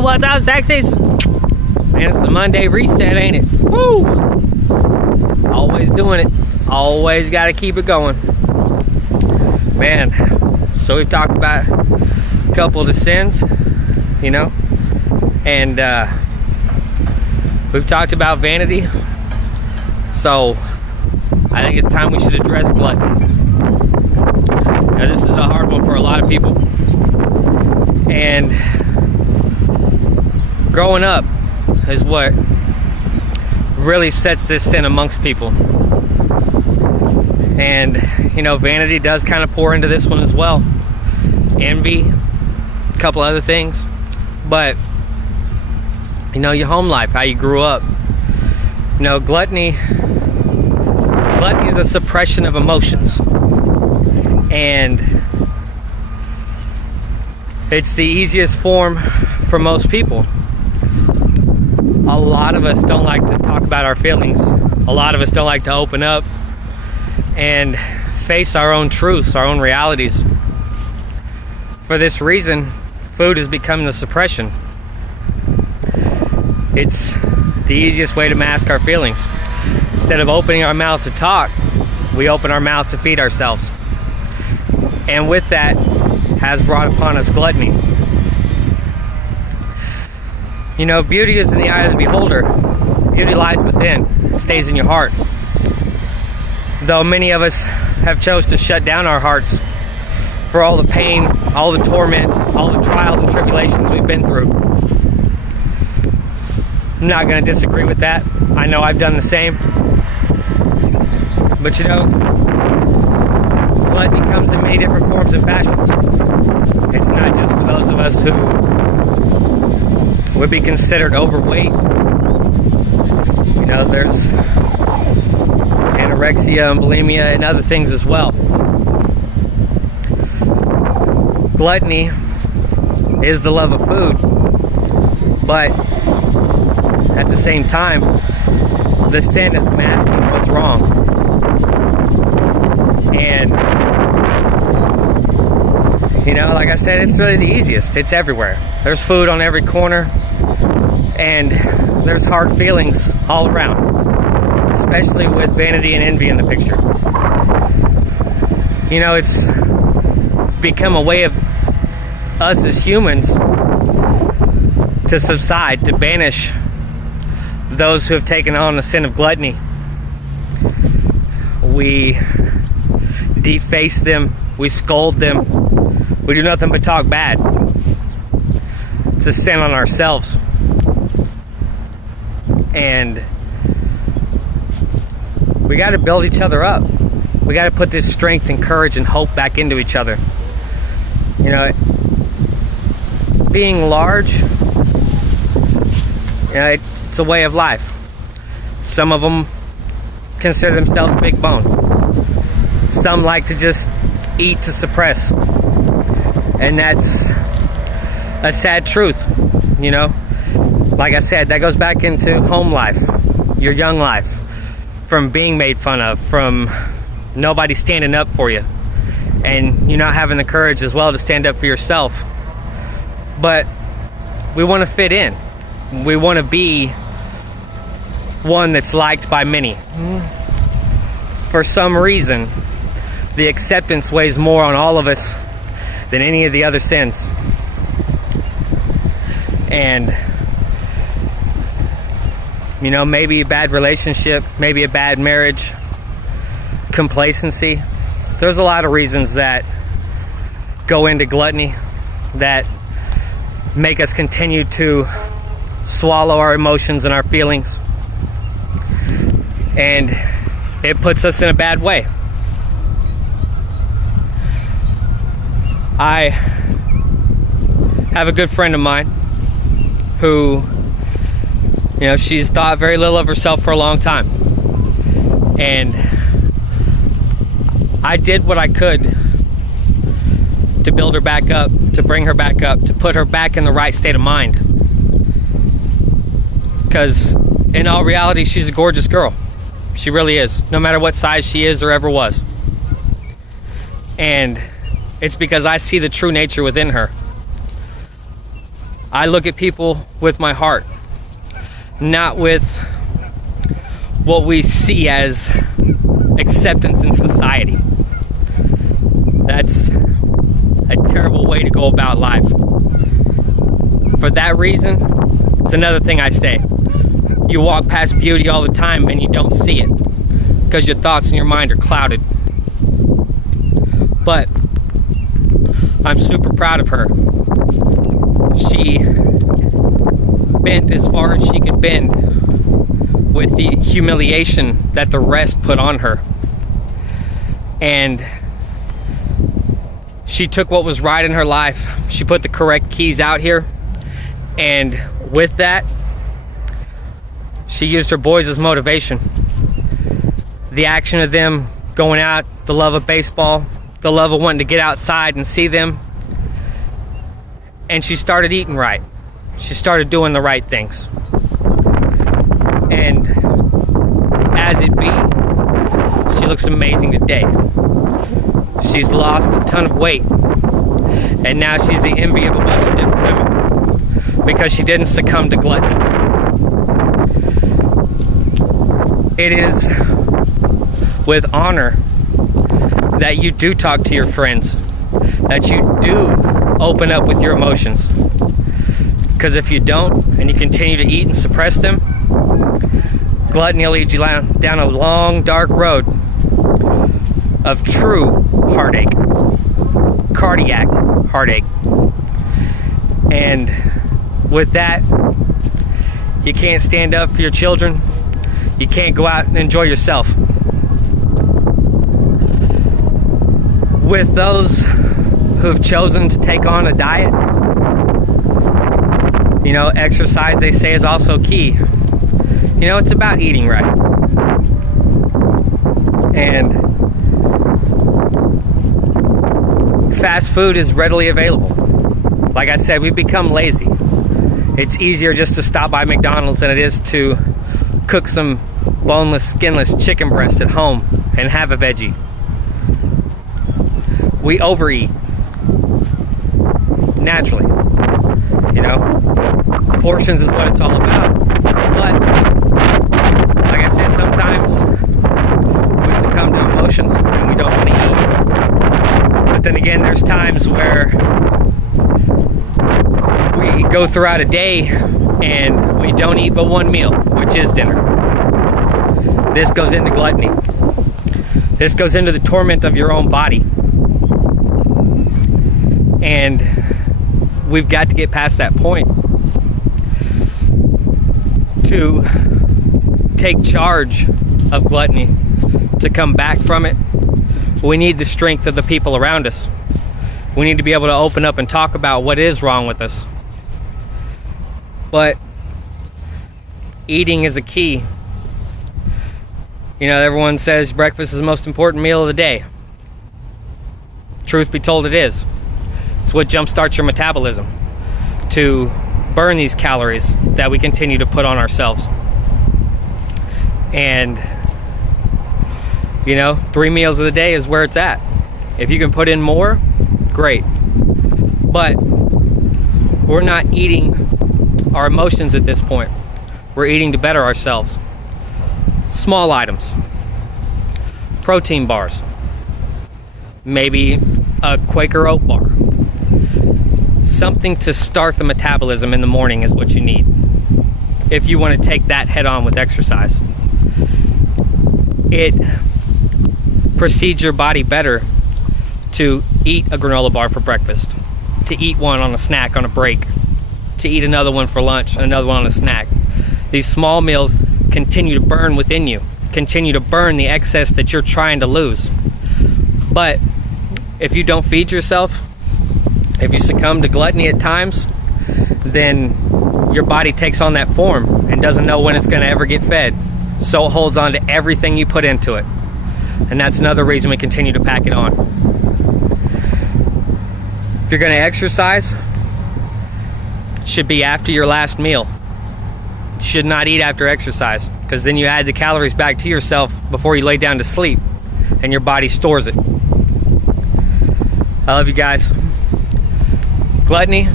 What's up, sexies? Man, it's a Monday reset, ain't it? Woo! Always doing it. Always got to keep it going. Man, so we've talked about a couple of the sins, you know, and we've talked about vanity. So I think it's time we should address gluttony. Now, this is a hard one for a lot of people. And growing up is what really sets this sin amongst people. And, you know, vanity does kind of pour into this one as well. Envy, a couple other things. But, you know, your home life, how you grew up. You know, gluttony is a suppression of emotions. And it's the easiest form for most people. A lot of us don't like to talk about our feelings. A lot of us don't like to open up and face our own truths, our own realities. For this reason, food has become the suppression. It's the easiest way to mask our feelings. Instead of opening our mouths to talk, we open our mouths to feed ourselves. And with that has brought upon us gluttony. You know, beauty is in the eye of the beholder. Beauty lies within, stays in your heart. Though many of us have chose to shut down our hearts for all the pain, all the torment, all the trials and tribulations we've been through. I'm not going to disagree with that. I know I've done the same. But you know, gluttony comes in many different forms and fashions. It's not just for those of us who would be considered overweight. You know, there's anorexia and bulimia and other things as well. Gluttony is the love of food, but at the same time, the sin is masking what's wrong. And you know, like I said, it's really the easiest. It's everywhere. There's food on every corner, and there's hard feelings all around, especially with vanity and envy in the picture. You know, it's become a way of us as humans to subside, to banish those who have taken on the sin of gluttony. We deface them, we scold them, we do nothing but talk bad. It's a sin on ourselves. And we got to build each other up. We got to put this strength and courage and hope back into each other. You know, being large, you know, it's a way of life. Some of them consider themselves big boned. Some like to just eat to suppress. And that's a sad truth, you know. Like I said, that goes back into home life, your young life, from being made fun of, from nobody standing up for you, and you not having the courage as well to stand up for yourself. But we want to fit in. We want to be one that's liked by many. For some reason, the acceptance weighs more on all of us than any of the other sins. And you know, maybe a bad relationship, maybe a bad marriage, complacency. There's a lot of reasons that go into gluttony that make us continue to swallow our emotions and our feelings. And it puts us in a bad way. I have a good friend of mine who, you know, she's thought very little of herself for a long time. And I did what I could to build her back up, to bring her back up, to put her back in the right state of mind. Because in all reality, she's a gorgeous girl. She really is, no matter what size she is or ever was. And it's because I see the true nature within her. I look at people with my heart, not with what we see as acceptance in society. That's a terrible way to go about life. For that reason, it's another thing I say. You walk past beauty all the time and you don't see it because your thoughts and your mind are clouded. But I'm super proud of her. She bent as far as she could bend with the humiliation that the rest put on her. And she took what was right in her life. She put the correct keys out here. And with that, she used her boys as motivation. The action of them going out, the love of baseball, the love of wanting to get outside and see them. And she started eating right. She started doing the right things. And as it be, she looks amazing today. She's lost a ton of weight. And now she's the envy of a bunch of different women because she didn't succumb to gluttony. It is with honor that you do talk to your friends, that you do open up with your emotions. Because if you don't, and you continue to eat and suppress them, gluttony will lead you down a long, dark road of true heartache, cardiac heartache. And with that, you can't stand up for your children. You can't go out and enjoy yourself. With those who have chosen to take on a diet, exercise, they say, is also key. It's about eating right. And fast food is readily available. Like I said, we've become lazy. It's easier just to stop by McDonald's than it is to cook some boneless, skinless chicken breast at home and have a veggie. We overeat naturally. Portions is what it's all about. But like I said, sometimes we succumb to emotions and we don't want to eat. But then again, there's times where we go throughout a day and we don't eat but one meal, which is dinner. This goes into gluttony. This goes into the torment of your own body. And we've got to get past that point to take charge of gluttony. To come back from it, we need the strength of the people around us. We need to be able to open up and talk about what is wrong with us. But eating is a key. Everyone says breakfast is the most important meal of the day. Truth be told, it is. It's what jumpstarts your metabolism to burn these calories that we continue to put on ourselves. And 3 meals of the day is where it's at. If you can put in more, great. But we're not eating our emotions at this point. We're eating to better ourselves. Small items. Protein bars. Maybe a Quaker oat bar. Something to start the metabolism in the morning is what you need if you want to take that head on with exercise. It precedes your body better to eat a granola bar for breakfast, to eat one on a snack on a break, to eat another one for lunch and another one on a snack. These small meals continue to burn within you, continue to burn the excess that you're trying to lose. But if you don't feed yourself, if you succumb to gluttony at times, then your body takes on that form and doesn't know when it's going to ever get fed. So it holds on to everything you put into it. And that's another reason we continue to pack it on. If you're going to exercise, it should be after your last meal. You should not eat after exercise, because then you add the calories back to yourself before you lay down to sleep, and your body stores it. I love you guys. Gluttony,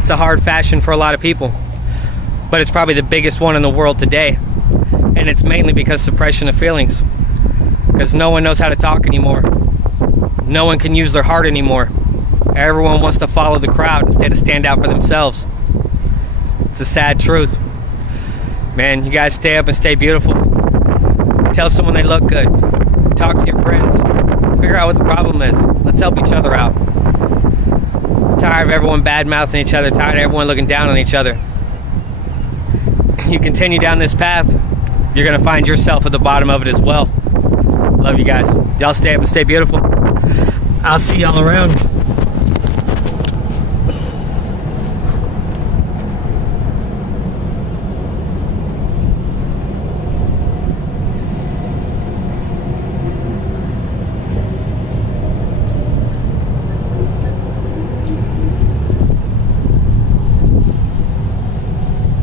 It's a hard fashion for a lot of people, but it's probably the biggest one in the world today. And it's mainly because suppression of feelings. Because no one knows how to talk anymore. No one can use their heart anymore. Everyone wants to follow the crowd instead of stand out for themselves. It's a sad truth. Man, you guys stay up and stay beautiful. Tell someone they look good. Talk to your friends. Figure out what the problem is. Let's help each other out. I'm tired of everyone bad-mouthing each other. Tired of everyone looking down on each other. You continue down this path, you're going to find yourself at the bottom of it as well. Love you guys. Y'all stay up and stay beautiful. I'll see y'all around.